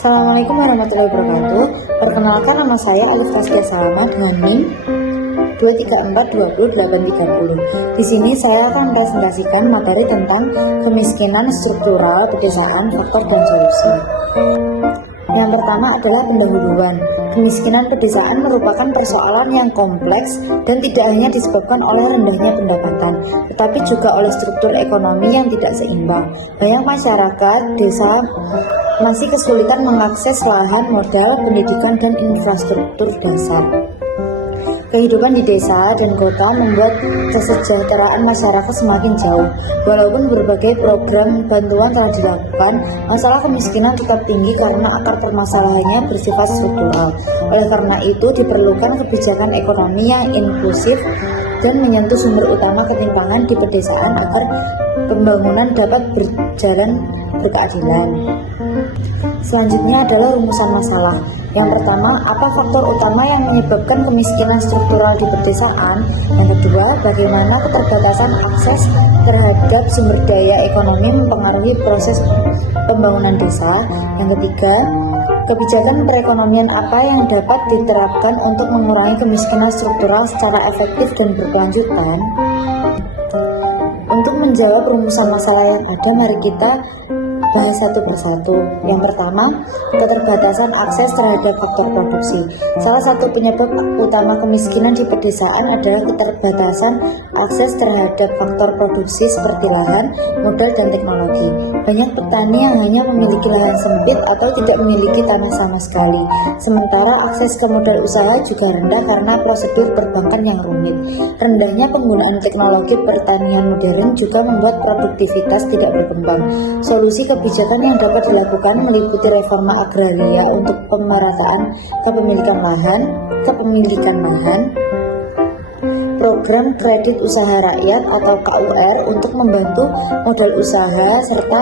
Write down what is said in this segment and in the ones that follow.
Assalamualaikum warahmatullahi wabarakatuh. Perkenalkan, nama saya Alif Taskia Salama dengan NIM 234208030. Di sini saya akan presentasikan materi tentang kemiskinan struktural pedesaan, faktor dan solusi. Yang pertama adalah pendahuluan. Kemiskinan pedesaan merupakan persoalan yang kompleks dan tidak hanya disebabkan oleh rendahnya pendapatan, tetapi juga oleh struktur ekonomi yang tidak seimbang. Banyak masyarakat desa masih kesulitan mengakses lahan, modal, pendidikan, dan infrastruktur dasar. Kehidupan di desa dan kota membuat kesejahteraan masyarakat semakin jauh. Walaupun berbagai program bantuan telah dilakukan, masalah kemiskinan tetap tinggi karena akar permasalahannya bersifat struktural. Oleh karena itu, diperlukan kebijakan ekonomi yang inklusif dan menyentuh sumber utama ketimpangan di pedesaan agar pembangunan dapat berjalan berkeadilan. Selanjutnya adalah rumusan masalah. Yang pertama, apa faktor utama yang menyebabkan kemiskinan struktural di pedesaan? Yang kedua, bagaimana keterbatasan akses terhadap sumber daya ekonomi mempengaruhi proses pembangunan desa? Yang ketiga, kebijakan perekonomian apa yang dapat diterapkan untuk mengurangi kemiskinan struktural secara efektif dan berkelanjutan? Untuk menjawab rumusan masalah yang ada, mari kita bahas satu persatu. Yang pertama, keterbatasan akses terhadap faktor produksi. Salah satu penyebab utama kemiskinan di pedesaan adalah keterbatasan akses terhadap faktor produksi seperti lahan, modal, dan teknologi. Banyak petani yang hanya memiliki lahan sempit atau tidak memiliki tanah sama sekali. Sementara akses ke modal usaha juga rendah karena prosedur perbankan yang rumit. Rendahnya penggunaan teknologi pertanian modern juga membuat produktivitas tidak berkembang. Solusi kebijakan yang dapat dilakukan meliputi reforma agraria untuk pemerataan kepemilikan lahan, program kredit usaha rakyat atau KUR untuk membantu modal usaha, serta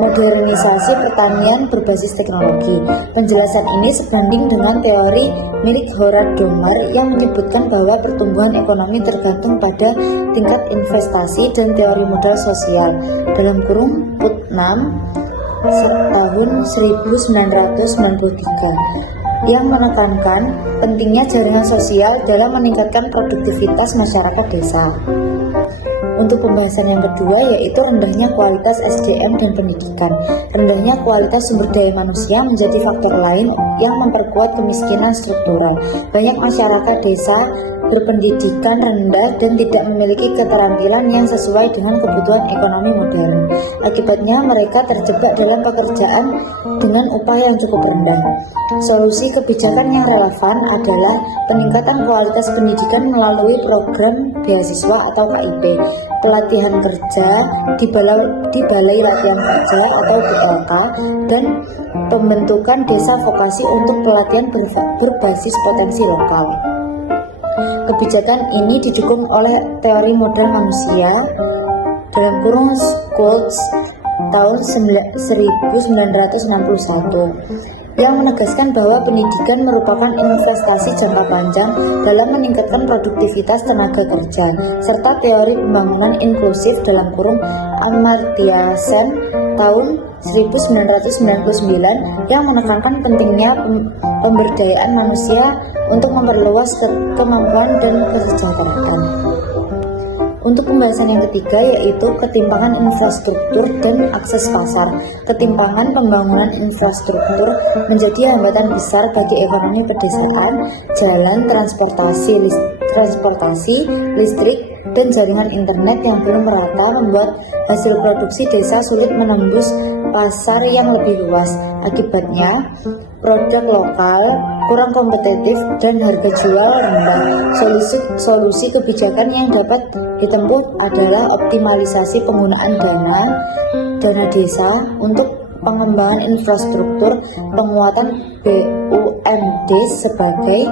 modernisasi pertanian berbasis teknologi. Penjelasan ini sebanding dengan teori milik Howard Domar yang menyebutkan bahwa pertumbuhan ekonomi tergantung pada tingkat investasi dan teori modal sosial (Putnam tahun 1993) yang menekankan pentingnya jaringan sosial dalam meningkatkan produktivitas masyarakat desa. Untuk pembahasan yang kedua, yaitu rendahnya kualitas SDM dan pendidikan. Rendahnya kualitas sumber daya manusia menjadi faktor lain yang memperkuat kemiskinan struktural. Banyak masyarakat desa berpendidikan rendah dan tidak memiliki keterampilan yang sesuai dengan kebutuhan ekonomi modern. Akibatnya mereka terjebak dalam pekerjaan dengan upah yang cukup rendah. Solusi kebijakan yang relevan adalah peningkatan kualitas pendidikan melalui program beasiswa atau KIP, pelatihan kerja di balai latihan kerja atau BLK, dan pembentukan desa vokasi untuk pelatihan berbasis potensi lokal. Kebijakan ini didukung oleh teori modal manusia (Schultz tahun 1961) yang menegaskan bahwa pendidikan merupakan investasi jangka panjang dalam meningkatkan produktivitas tenaga kerja, serta teori pembangunan inklusif (Amartya Sen tahun 1999) yang menekankan pentingnya pemberdayaan manusia untuk memperluas kemampuan dan kesejahteraan. Untuk pembahasan yang ketiga, yaitu ketimpangan infrastruktur dan akses pasar. Ketimpangan pembangunan infrastruktur menjadi hambatan besar bagi ekonomi pedesaan. Jalan, transportasi, listrik, dan jaringan internet yang belum merata membuat hasil produksi desa sulit menembus pasar yang lebih luas. Akibatnya, produk lokal kurang kompetitif dan harga jual rendah. Solusi kebijakan yang dapat ditempuh adalah optimalisasi penggunaan dana desa untuk pengembangan infrastruktur, penguatan BUMD sebagai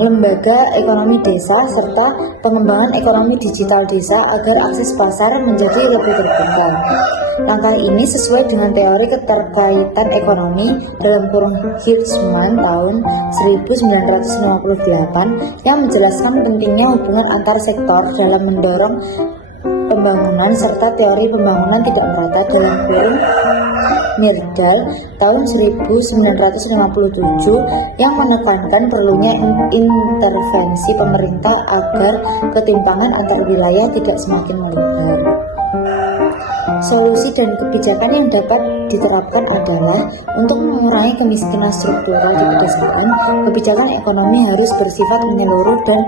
lembaga ekonomi desa, serta pengembangan ekonomi digital desa agar akses pasar menjadi lebih terbuka. Langkah ini sesuai dengan teori keterkaitan ekonomi Hirschman tahun 1958 yang menjelaskan pentingnya hubungan antar sektor dalam mendorong pembangunan serta teori pembangunan tidak merata dalam kurung Myrdal tahun 1957 yang menekankan perlunya intervensi pemerintah agar ketimpangan antar wilayah tidak semakin melebar. Solusi dan kebijakan yang dapat diterapkan adalah untuk mengurangi kemiskinan struktural di pedesaan. Kebijakan ekonomi harus bersifat menyeluruh dan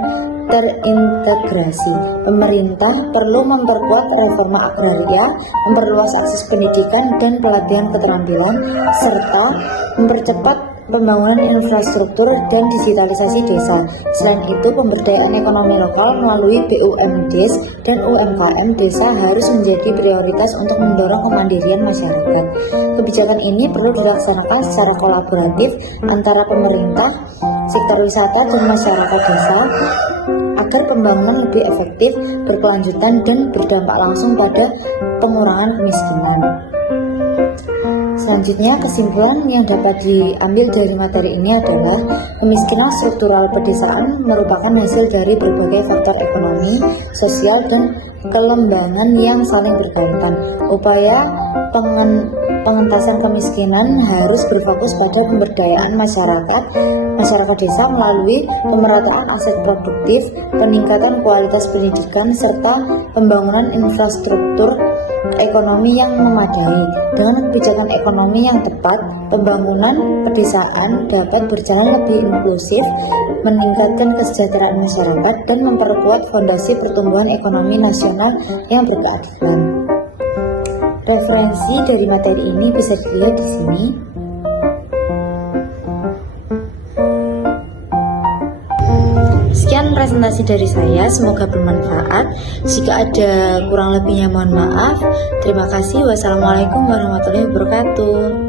terintegrasi. Pemerintah perlu memperkuat reforma agraria, memperluas akses pendidikan dan pelatihan keterampilan, serta mempercepat pembangunan infrastruktur dan digitalisasi desa. Selain itu, pemberdayaan ekonomi lokal melalui BUMDes dan UMKM desa harus menjadi prioritas untuk mendorong kemandirian masyarakat. Kebijakan ini perlu dilaksanakan secara kolaboratif antara pemerintah, sektor wisata, dan masyarakat desa agar pembangunan lebih efektif, berkelanjutan, dan berdampak langsung pada pengurangan kemiskinan. Selanjutnya, kesimpulan yang dapat diambil dari materi ini adalah kemiskinan struktural pedesaan merupakan hasil dari berbagai faktor ekonomi, sosial, dan kelembangan yang saling berkaitan. Upaya pengentasan kemiskinan harus berfokus pada pemberdayaan masyarakat desa melalui pemerataan aset produktif, peningkatan kualitas pendidikan, serta pembangunan infrastruktur ekonomi yang memadai. Dengan kebijakan ekonomi yang tepat, pembangunan pedesaan dapat berjalan lebih inklusif, meningkatkan kesejahteraan masyarakat, dan memperkuat fondasi pertumbuhan ekonomi nasional yang berkeadilan. Referensi dari materi ini bisa dilihat di sini. Sekian presentasi dari saya, semoga bermanfaat. Jika ada kurang lebihnya mohon maaf. Terima kasih. Wassalamualaikum warahmatullahi wabarakatuh.